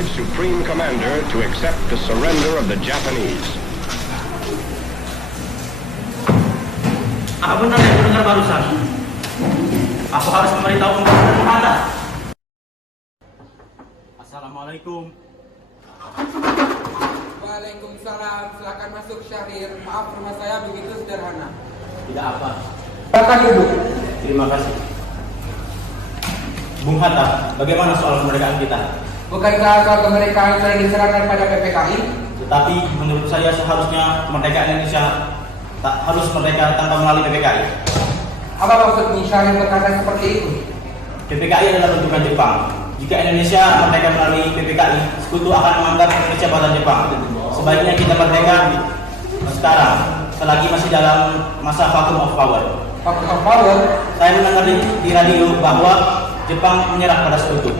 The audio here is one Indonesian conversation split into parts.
Allied Supreme Commander to accept the surrender of the Japanese. Apa benar yang mendengar barusan? Aku harus memberitahu pembantu Muhammad. Assalamualaikum. Waalaikumsalam. Silakan masuk Syahrir. Maaf rumah saya begitu sederhana. Tidak apa. Silakan duduk. Terima kasih. Bung Hatta, bagaimana soal kemerdekaan kita? Bukankah soal kemerdekaan saya diserahkan pada PPKI? Tetapi menurut saya seharusnya kemerdekaan Indonesia tak harus merdeka tanpa melalui PPKI. Apa maksudnya Syahrir berkata seperti itu? PPKI adalah bentukan Jepang. Jika Indonesia merdeka melalui PPKI, sekutu akan menganggap Indonesia buatan Jepang. Sebaiknya kita merdeka sekarang, selagi masih dalam masa vacuum of power. Vacuum of power? Saya mendengar di radio bahwa Jepang menyerah pada sekutu.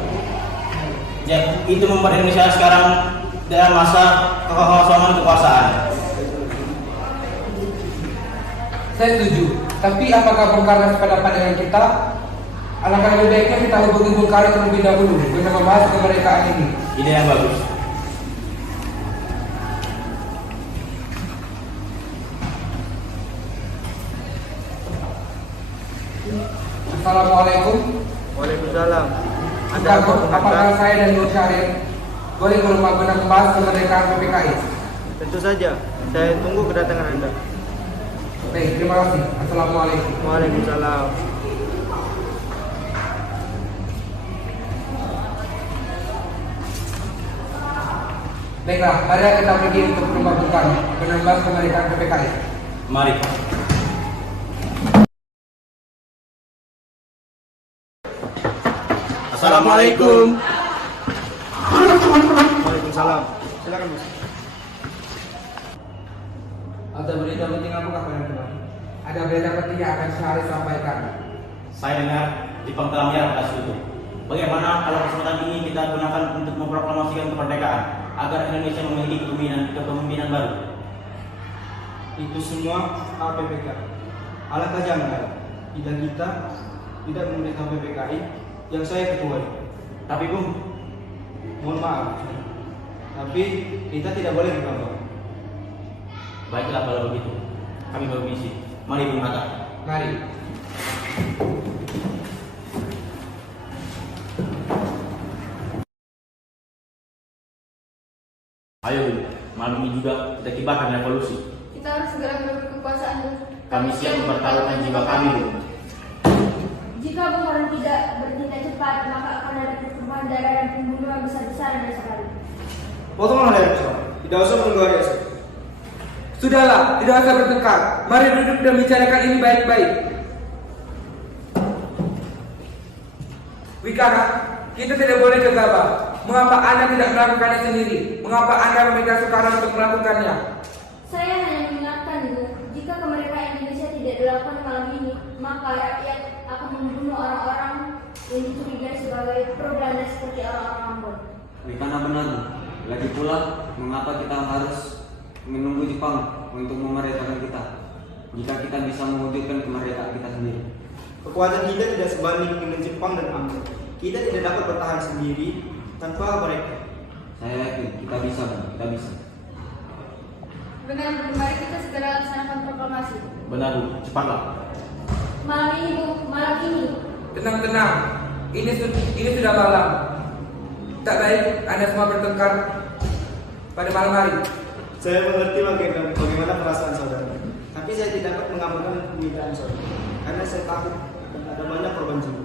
Ya, itu membuat Indonesia sekarang dalam masa kekosongan kekuasaan. Saya setuju. Tapi apakah Bung Karno sependapat dengan kita? Alangkah lebih baiknya kita hubungi Bung Karno terlebih dahulu guna membahas kemerdekaan ini. Ide yang bagus. Assalamualaikum. Waalaikumsalam. Apakah saya dan Bung Syahrir boleh ke rumah guna membahas kemerdekaan PPKI? Tentu saja. Saya tunggu kedatangan Anda. Baik, terima kasih. Assalamualaikum. Waalaikumsalam. Baiklah, mari kita pergi untuk rumah Bung Karno guna membahas kemerdekaan PPKI. Mari. Assalamualaikum. Waalaikumsalam. Silakan, Bos. Ada berita penting apakah pada kemarin? Ada berita penting yang akan Syahrir sampaikan. Saya dengar Jepang telah menyerah atas itu. Bagaimana kalau kesempatan ini kita gunakan untuk memproklamasikan kemerdekaan agar Indonesia memiliki kepemimpinan baru? Itu semua hak PPK. Alangkah janggal jika kita tidak memerintah PPKI yang saya ketuai. Tapi Bung, Mohon maaf. Tapi kita tidak boleh bergabung. baiklah kalau begitu. Kami bermisi. Mari Bung Hatta. Mari. Ayo, malam ini juga kita kibarkan revolusi. Kita harus segera merebut kekuasaan, Bu. Kami siap mempertaruhkan jiwa kami, Bu. Jika Bung Karno tidak bertindak cepat, maka akan ada pertumpahan darah dan pembunuhan besar-besaran esok hari. Potonglah leher pesawat. Tidak usah menunggu hari esok. Sudahlah, tidak usah bertengkar. Mari duduk dan bicarakan ini baik-baik. Wikara, kita tidak boleh gegabah. Mengapa Anda tidak melakukannya sendiri? Mengapa Anda meminta Soekarno untuk melakukannya? Saya hanya mengingatkan, Bu, jika kemerdekaan Indonesia tidak dilakukan malam ini, maka rakyat akan membunuh orang-orang yang dicurigai sebagai pro-Belanda seperti orang-orang Ambon. Karena benar. Lagi pula, mengapa kita harus menunggu Jepang untuk memerdekakan kita? Jika kita bisa mewujudkan kemerdekaan kita sendiri. Kekuatan kita tidak sebanding dengan Jepang dan Ambon. Kita tidak dapat bertahan sendiri tanpa mereka. Saya yakin kita bisa, kita bisa. Benar, Bu, mari kita segera laksanakan proklamasi. Benar Bu, cepatlah. Malam ini, Bu, malam ini. Tenang-tenang. Ini sudah malam. Tak baik Anda semua bertengkar pada malam hari. Saya mengerti bagaimana perasaan saudara. Tapi saya tidak dapat mengabulkan permintaan saudara. Karena saya takut dan ada banyak korban jiwa.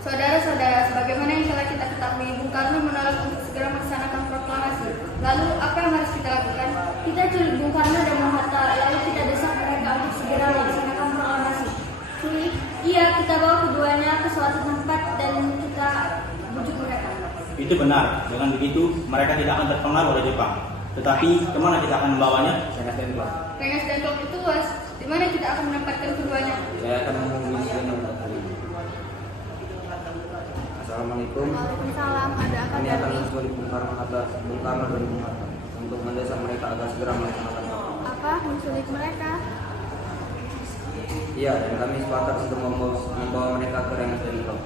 Saudara-saudara, sebagaimana yang telah kita ketahui, Bung Karno menolak untuk segera melaksanakan proklamasi. Lalu, apa yang harus kita lakukan? Kita culik Bung Karno dan Bung Hatta, lalu kita desak mereka untuk segera melaksanakan proklamasi. Culik? Iya, kita bawa keduanya ke suatu tempat dan kita bujuk mereka. Itu benar. Dengan begitu, mereka tidak akan terpengaruh oleh Jepang. Tetapi, kemana kita akan membawanya? Rengas Dengklok itu luas. Di mana kita akan menempatkan keduanya? Saya akan menghubungi dengan kali ini. Assalamualaikum. Waalaikumsalam. Ada apa Kami akan dari? menculik Bung Karno dan Bung Hatta untuk mendesak mereka agar segera melaksanakan. Apa menculik mereka? Iya, dan kami sepakat untuk membawa mereka ke Rengas Dengklok.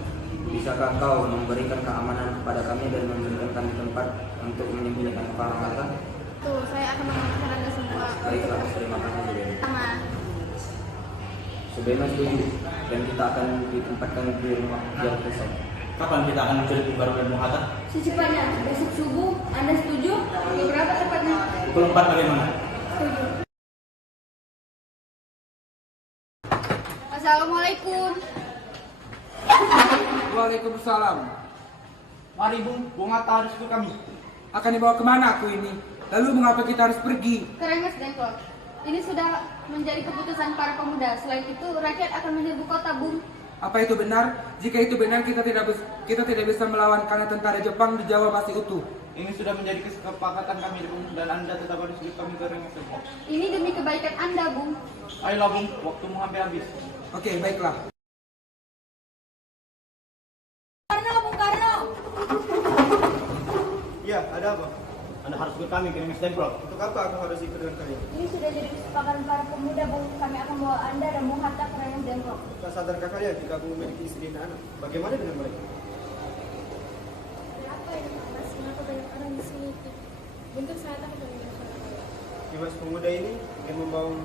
Bisakah kau memberikan keamanan kepada kami dan memberikan kami tempat untuk menyembunyikan Soekarno-Hatta? Tuh, saya akan mengamankan Anda semua. Baiklah, terima kasih Subena. Sama. Subena setuju, dan kita akan ditempatkan di rumah yang kosong. Kapan kita akan menculik Bung Karno dan Bung Hatta? Secepatnya, besok subuh. Anda setuju? Pukul berapa tepatnya? Pukul 4 bagaimana? Setuju. Assalamualaikum. Waalaikumsalam. Mari Bung Hatta harus ikut kami. Akan dibawa kemana aku ini? Lalu mengapa kita harus pergi? Ke Rengas Dengklok. Ini sudah menjadi keputusan para pemuda. Selain itu, rakyat akan menyerbu kota, Bung. Apa itu benar? Jika itu benar, kita tidak bisa melawan karena tentara Jepang di Jawa masih utuh. Ini sudah menjadi kesepakatan kami Bung, dan Anda tetap harus ikut kami ke Rengas Dengklok. Ini demi kebaikan Anda, Bung. Ayolah Bung, waktumu hampir habis. Oke, baiklah. Bung Karno. Iya, ada apa? Anda harus ikut kami ke Rengas Dengklok. Untuk apa aku harus ikut dengan kalian? Ini sudah jadi kesepakatan para pemuda, Bung. Kami akan bawa Anda dan Bung Hatta ke Rengas Dengklok. Tak sadarkah kalian jika aku memiliki istri dan anak? Bagaimana dengan mereka? Apa ini, Mas? Kenapa banyak orang di sini? Bentuk saya takut dengan masyarakat. Dimas pemuda ini ingin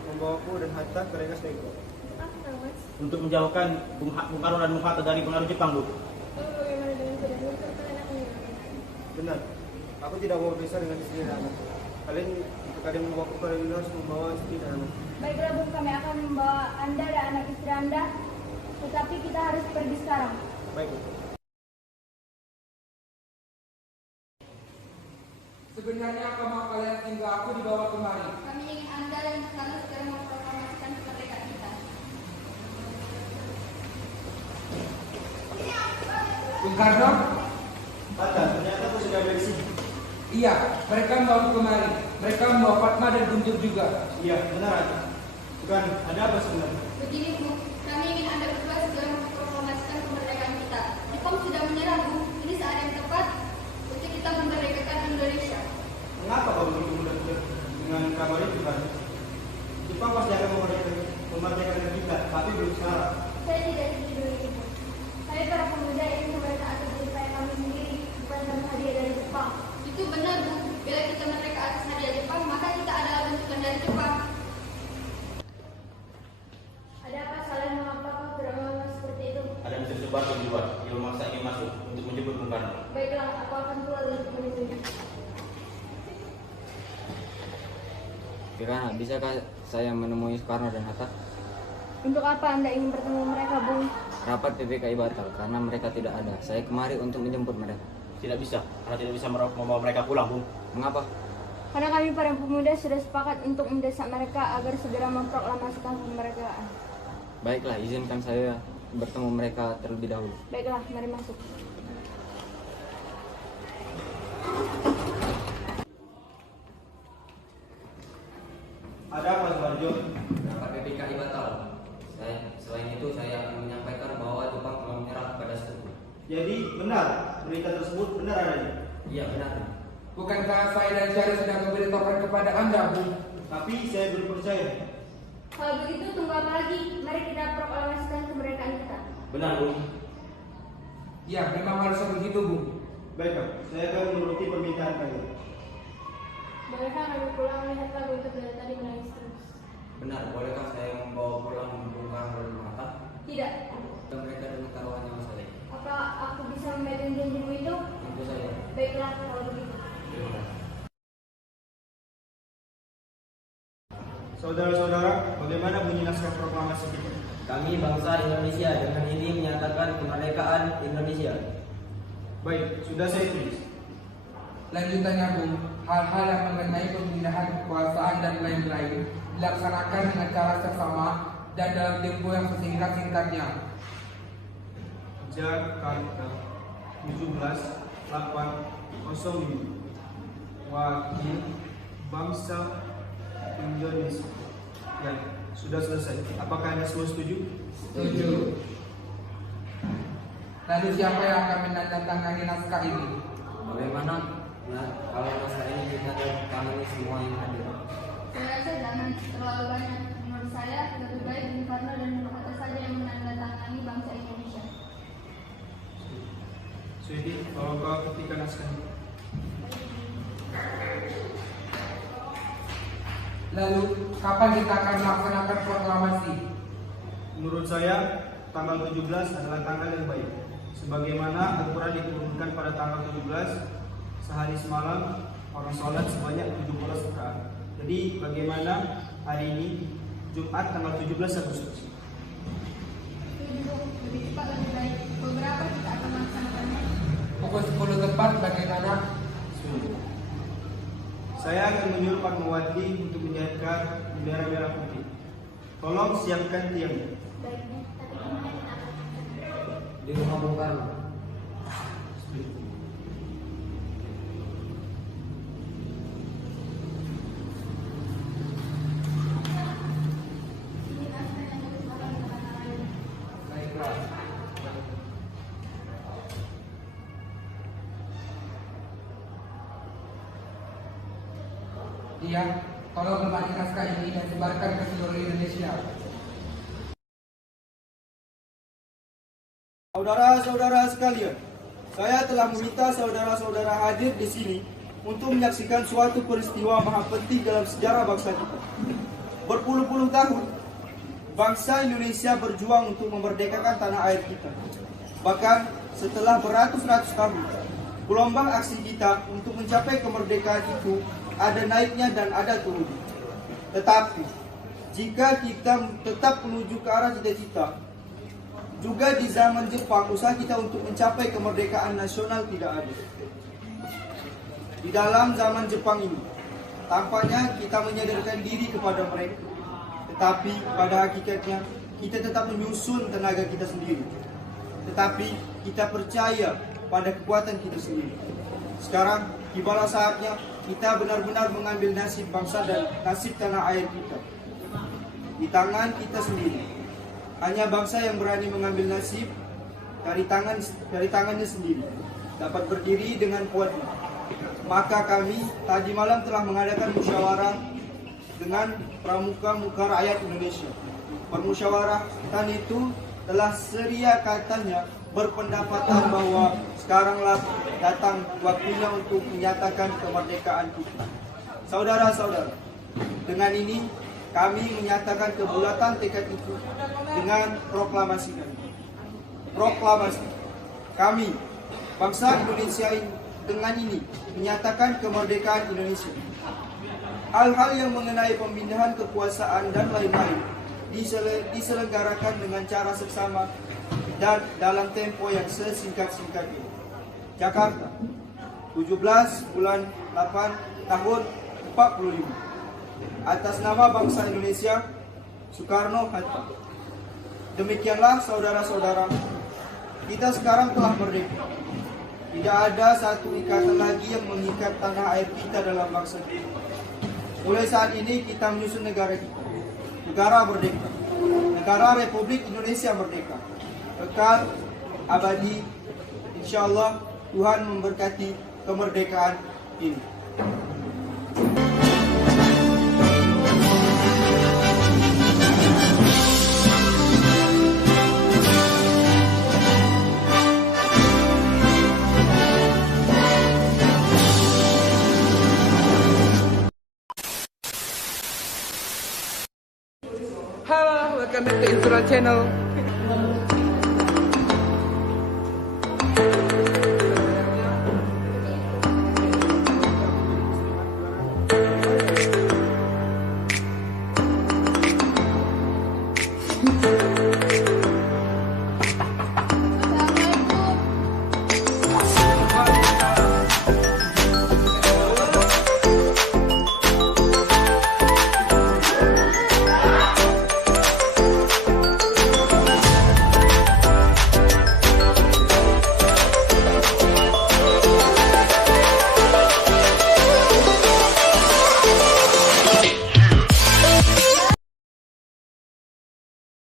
membawaku dan Hatta ke Rengas Dengklok. Apa, Mas? Untuk menjauhkan Bung Karno dan Bung Hatta dari pengaruh Jepang, Bu. Lalu bagaimana dengan keadaan kalian akan menyerahkan? Benar. Aku tidak mau berpisah dengan istri dan anak. Jika kalian membawaku ke Rengas harus membawa istri dan anak. Baiklah, Bung. Kami akan membawa Anda dan anak istri Anda. Tetapi kita harus pergi sekarang. Baik, Bu. Sebenarnya apa mau kalian sehingga aku dibawa kemari? Kami ingin Anda dan Karno segera memproklamasikan kemerdekaan kita. Bung Karno? Hatta, ternyata aku sudah ada di sini. Iya, mereka membawa kemari. Mereka membawa Fatma dan Guntur juga. Iya, benar. Bukan, ada apa sebenarnya? Begini, Bu. Kami ingin Anda berdua segera memproklamasikan kemerdekaan kita. Jepang sudah menyerah, Bu. Ini saat yang tepat untuk kita memerdekakan Indonesia. Mengapa kau begitu mudah dengan kabar itu kan? Jepang pasti akan memerdekakan kita, tapi belum sekarang. Saya tidak setuju itu, Bu. Saya para pemuda ingin kemerdekaan atas upaya kami sendiri, bukan karena hadiah dari Jepang. Itu benar, Bu. Bila kita merdeka atas hadiah Jepang, maka kita adalah bentukan dari Jepang. Ada apa salah mengapa kau beranggapan seperti itu? Ada mesin sesuatu di luar. Dia memaksa ingin masuk untuk menjemput Bung Karno. Baiklah, aku akan keluar untuk menuju. Kirana, bisakah saya menemui Soekarno dan Hatta? Untuk apa Anda ingin bertemu mereka, Bung? Rapat PPKI batal karena mereka tidak ada. Saya kemari untuk menjemput mereka. Tidak bisa, karena tidak bisa membawa mereka pulang, Bung. Mengapa? Karena kami para pemuda sudah sepakat untuk mendesak mereka agar segera memproklamasikan kemerdekaan. Baiklah, izinkan saya bertemu mereka terlebih dahulu. Baiklah, mari masuk. Ada apa, Suharjo? Rapat PPKI batal. Selain itu, saya akan menyampaikan bahwa Jepang telah menyerah kepada sekutu. Jadi, benar, berita tersebut benar adanya. Iya, benar. Bukankah saya dan Syarif sudah memberitahukan kepada Anda, Bung? Tapi saya belum percaya. Kalau begitu, tunggu apa lagi? Mari kita proklamasikan kemerdekaan kita. Benar, Bung. Ya, memang harus begitu, Bung. Baiklah, saya akan menuruti permintaan kalian. Bolehkah kami pulang melihat lagu itu dari tadi menangis terus? Benar, bolehkah saya membawa pulang Bung Karno dan Bung Hatta? Tidak. Dan mereka dengan taruhan nyawa saya. Apa aku bisa memegang janjimu itu? Tentu saja. Baiklah, kalau begitu. Terima kasih. Saudara-saudara, bagaimana bunyi naskah proklamasi kita? Kami bangsa Indonesia dengan ini menyatakan kemerdekaan Indonesia. Baik, sudah saya tulis. Lanjutannya, Bung, hal-hal yang mengenai pemindahan kekuasaan dan lain-lain dilaksanakan dengan cara seksama dan dalam tempo yang sesingkat-singkatnya. Jakarta 17/8/05 Wakil Bangsa Indonesia. Ya, sudah selesai. Apakah Anda semua setuju? Setuju. Lalu siapa yang akan menandatangani naskah ini? Bagaimana? Nah, kalau naskah ini kita tangani semua yang hadir. Saya rasa jangan terlalu banyak. Menurut saya, lebih baik Bung Karno dan Bung Hatta Lalu, kapan kita akan melaksanakan proklamasi? Menurut saya, tanggal 17 adalah tanggal yang baik. Sebagaimana Al-Quran diturunkan pada tanggal 17, sehari semalam orang sholat sebanyak 17 rakaat. Jadi bagaimana hari ini Jumat tanggal 17 Agustus? Lebih cepat lebih baik. Beberapa kita akan melaksanakannya. Pukul 10 tepat bagaimana? Saya akan menyuruh Pak Mewati untuk menjadikan bendera merah putih. Tolong siapkan tiang. Baiknya, tapi kemana kita akan melaksanakannya? Di rumah Bung Karno. Baiklah. Dia, tolong lemari naskah ini dan sebarkan ke seluruh Indonesia. Saudara-saudara sekalian, saya telah meminta saudara-saudara hadir di sini untuk menyaksikan suatu peristiwa maha penting dalam sejarah bangsa kita. Berpuluh-puluh tahun, bangsa Indonesia berjuang untuk memerdekakan tanah air kita. Bahkan setelah beratus-ratus tahun, gelombang aksi kita untuk mencapai kemerdekaan itu ada naiknya dan ada turunnya. Tetapi, jika kita tetap menuju ke arah cita-cita, juga di zaman Jepang, usaha kita untuk mencapai kemerdekaan nasional tidak ada. Di dalam zaman Jepang ini, tampaknya kita menyadarkan diri kepada mereka. Tetapi pada hakikatnya, kita tetap menyusun tenaga kita sendiri. Tetapi kita percaya pada kekuatan kita sendiri. Sekarang, tibalah saatnya kita benar-benar mengambil nasib bangsa dan nasib tanah air kita di tangan kita sendiri. Hanya bangsa yang berani mengambil nasib dari tangannya sendiri dapat berdiri dengan kuatnya. Maka kami tadi malam telah mengadakan musyawarah dengan pramuka muka rakyat Indonesia. Permusyawaratan itu telah seria katanya berpendapatan bahwa sekaranglah datang waktunya untuk menyatakan kemerdekaan kita. Saudara-saudara, dengan ini kami menyatakan kebulatan tekad itu dengan proklamasi kami. Proklamasi kami, bangsa Indonesia dengan ini menyatakan kemerdekaan Indonesia. Hal-hal yang mengenai pemindahan kekuasaan dan lain-lain diselenggarakan dengan cara seksama dan dalam tempo yang sesingkat-singkatnya. Jakarta, 17 bulan 8 tahun 45. Atas nama bangsa Indonesia, Soekarno-Hatta. Demikianlah saudara-saudara, kita sekarang telah merdeka. Tidak ada satu ikatan lagi yang mengikat tanah air kita dalam bangsa kita. Mulai saat ini kita menyusun negara kita. Negara merdeka. Negara Republik Indonesia merdeka. Kekal, abadi. Insyaallah Tuhan memberkati kemerdekaan ini. Halo, welcome back to Insuran Channel.